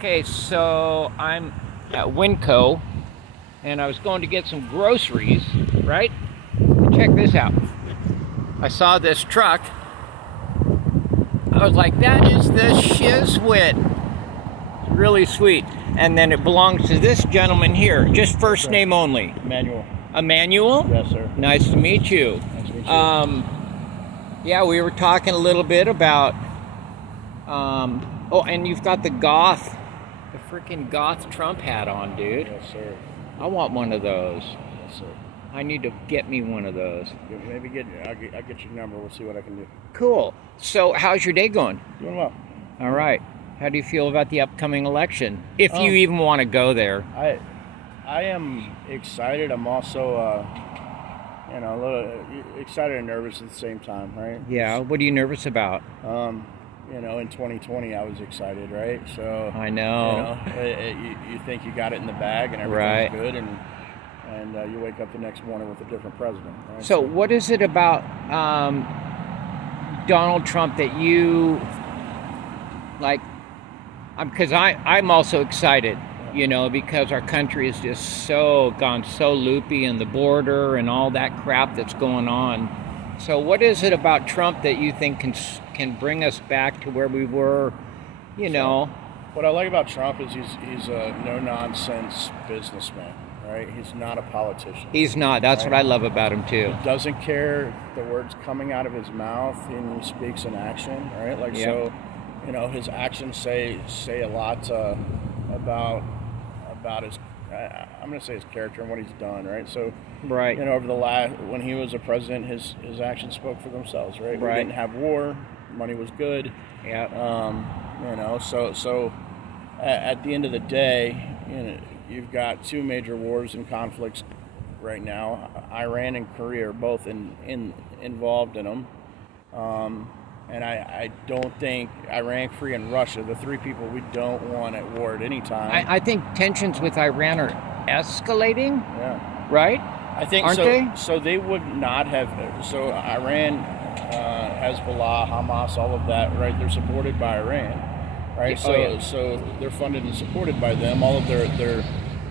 Okay, so I'm at Winco and I was going to get some groceries, right? Check this out. I saw this truck. I was like, that is the Shizwit. It's really sweet. And then it belongs to this gentleman here, just first name only. Emmanuel. Emmanuel? Yes, sir. Nice to meet you. Nice to meet you. Yeah, we were talking a little bit about, oh, and you've got the freaking goth Trump hat on, dude. Yes, sir. I want one of those. Yes, sir. I need to get me one of those. Maybe I'll get your number. We'll see what I can do. Cool. So, how's your day going? Doing well. All right. How do you feel about the upcoming election? If you even want to go there. I am excited. I'm also, a little excited and nervous at the same time, right? Yeah. What are you nervous about? In 2020, I was excited, right? So I know. You think you got it in the bag and everything's good, and you wake up the next morning with a different president. Right? So, what is it about Donald Trump that you like? Because I'm also excited, because our country is just gone so loopy, and the border and all that crap that's going on. So, what is it about Trump that you think can bring us back to where we were? What I like about Trump is he's a no-nonsense businessman, right? He's not a politician. He's not. That's right? What I love about him too. He doesn't care the words coming out of his mouth, and he speaks in action, right? So, his actions say a lot about his. I'm going to say his character and what he's done, right? So, right. Over the when he was a president, his actions spoke for themselves, right? Right. We didn't have war. Money was good. Yeah. So at the end of the day, you've got two major wars and conflicts right now. Iran and Korea are both involved in them. And I don't think Iran, Korea, and Russia, the three people we don't want at war at any time. I think tensions with Iran are escalating. Yeah. Right? I think Aren't so. They? So they would not have. So Iran, Hezbollah, Hamas, all of that, right? They're supported by Iran, right? So they're funded and supported by them. All of their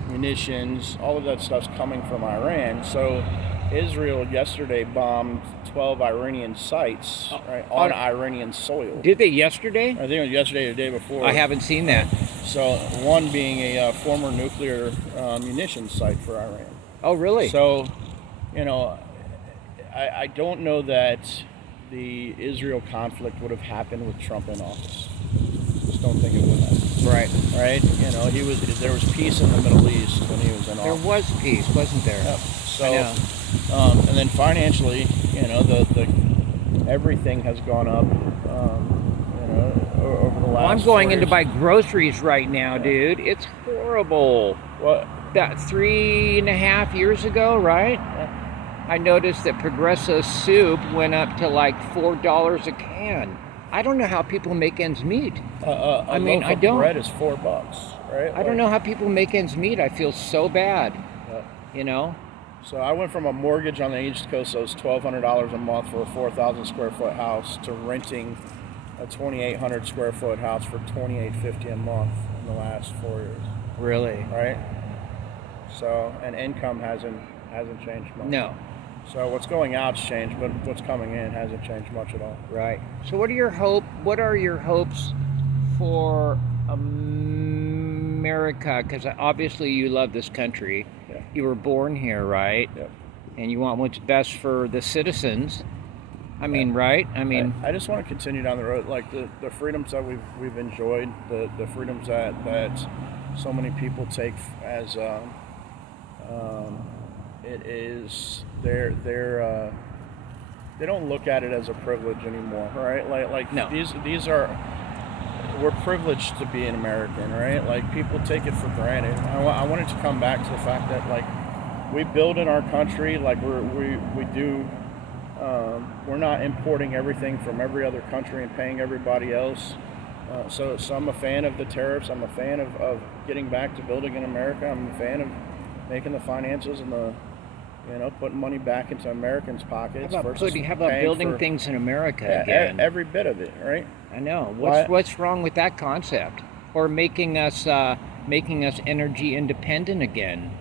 munitions, all of that stuff's coming from Iran. So Israel yesterday bombed 12 Iranian sites, right, on Iranian soil. Did they yesterday? I think it was yesterday or the day before. I haven't seen that. So one being a former nuclear munitions site for Iran. Oh, really? So, I don't know that the Israel conflict would have happened with Trump in office. Just don't think it would have. Right. Right? There was peace in the Middle East when he was in office. There was peace, wasn't there? Yep. I know. And then financially, the everything has gone up, over the last. Well, I'm going 4 in to years. buy groceries right now, dude. It's horrible. What? That 3.5 years ago, right? Yeah. I noticed that Progresso soup went up to like $4 a can. I don't know how people make ends meet. I mean, I don't. Bread is $4, right? I don't know how people make ends meet. I feel so bad. So I went from a mortgage on the East Coast that was $1,200 a month for a 4,000 square foot house to renting a 2,800 square foot house for $2,850 a month in the last 4 years. Really? Right. So, and income hasn't changed much. No. So what's going out's changed, but what's coming in hasn't changed much at all. Right. So what are your hopes for America? Because obviously you love this country. Yeah. You were born here, right? Yep. And you want what's best for the citizens. Right? I just want to continue down the road, like the freedoms that we've enjoyed, the freedoms that so many people take as it is they don't look at it as a privilege anymore, right? Like no. These are, we're privileged to be an American, right? Like people take it for granted. I wanted to come back to the fact that like we build in our country, like we do. We're not importing everything from every other country and paying everybody else. So I'm a fan of the tariffs. I'm a fan of getting back to building in America. I'm a fan of making the finances and the putting money back into Americans' pockets. How about building things in America again? Every bit of it, right? I know. What's wrong with that concept? or making us energy independent again.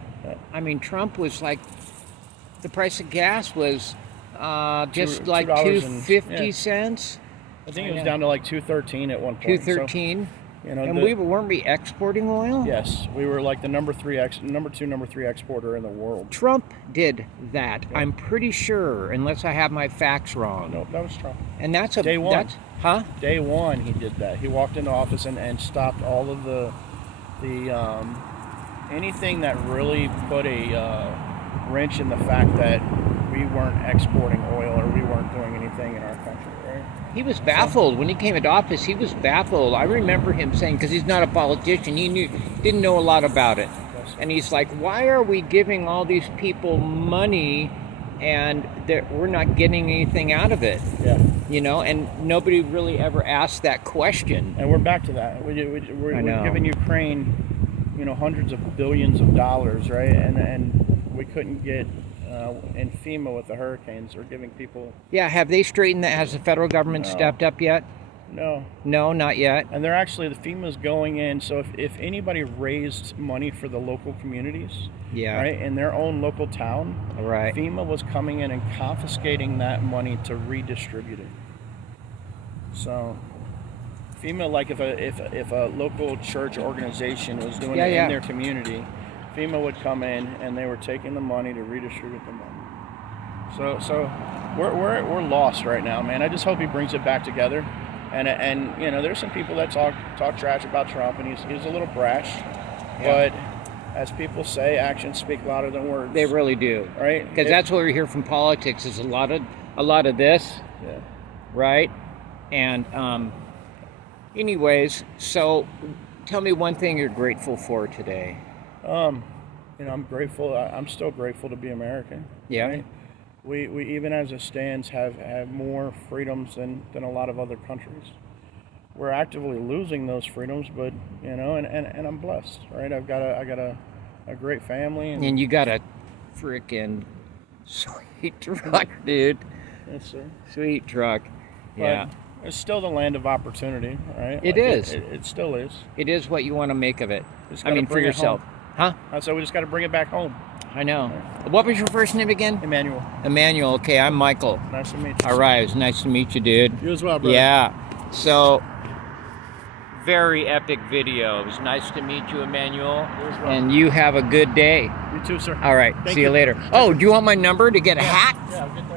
I mean, Trump was like, the price of gas was just like $2.50. I think it was down to like $2.13 at one point. $2.13. So, you know, and weren't we exporting oil? Yes, we were like the number three exporter in the world. Trump did that. Yeah. I'm pretty sure, unless I have my facts wrong. No, that was Trump. And that's day one. Day one he did that. He walked into office and stopped all of the anything that really put a wrench in the fact that we weren't exporting oil or we weren't doing anything in our country, right? He was baffled when he came into office. He was baffled. I remember him saying, because he's not a politician, didn't know a lot about it. And he's like, why are we giving all these people money and we're not getting anything out of it? Yeah. You know, and nobody really ever asked that question. And we're back to that. We're giving Ukraine, you know, hundreds of billions of dollars, right? And we couldn't get in FEMA with the hurricanes. We're giving people. Yeah, have they straightened that? Has the federal government stepped up yet? No. No, not yet. And they're actually, the FEMA's going in. So if anybody raised money for the local communities, right, in their own local town, right, FEMA was coming in and confiscating that money to redistribute it. So FEMA, like if a local church organization was doing it in their community, FEMA would come in and they were taking the money to redistribute the money. So we're lost right now, man. I just hope he brings it back together. And you know, there's some people that talk trash about Trump, and he's a little brash, but as people say, actions speak louder than words. They really do, right? Because that's what we hear from politics is a lot of this, right? And anyways, so tell me one thing you're grateful for today. You know, I'm grateful. I'm still grateful to be American. Yeah. Right? We even as it stands have more freedoms than a lot of other countries. We're actively losing those freedoms, but you know, and I'm blessed, right? I got a great family, and you got a freaking sweet truck, dude. Yes, sir. Sweet truck. Yeah. But it's still the land of opportunity, right? It is. It still is. It is what you want to make of it. I mean, for yourself. Huh? So we just got to bring it back home. I know. What was your first name again? Emmanuel. Emmanuel. Okay, I'm Michael. Nice to meet you. All right, it was nice to meet you, dude. You as well, brother. Yeah. So, very epic video. It was nice to meet you, Emmanuel. You as well. And you have a good day. You too, sir. All right. See you later. Oh, do you want my number to get a hat? Yeah, I'll get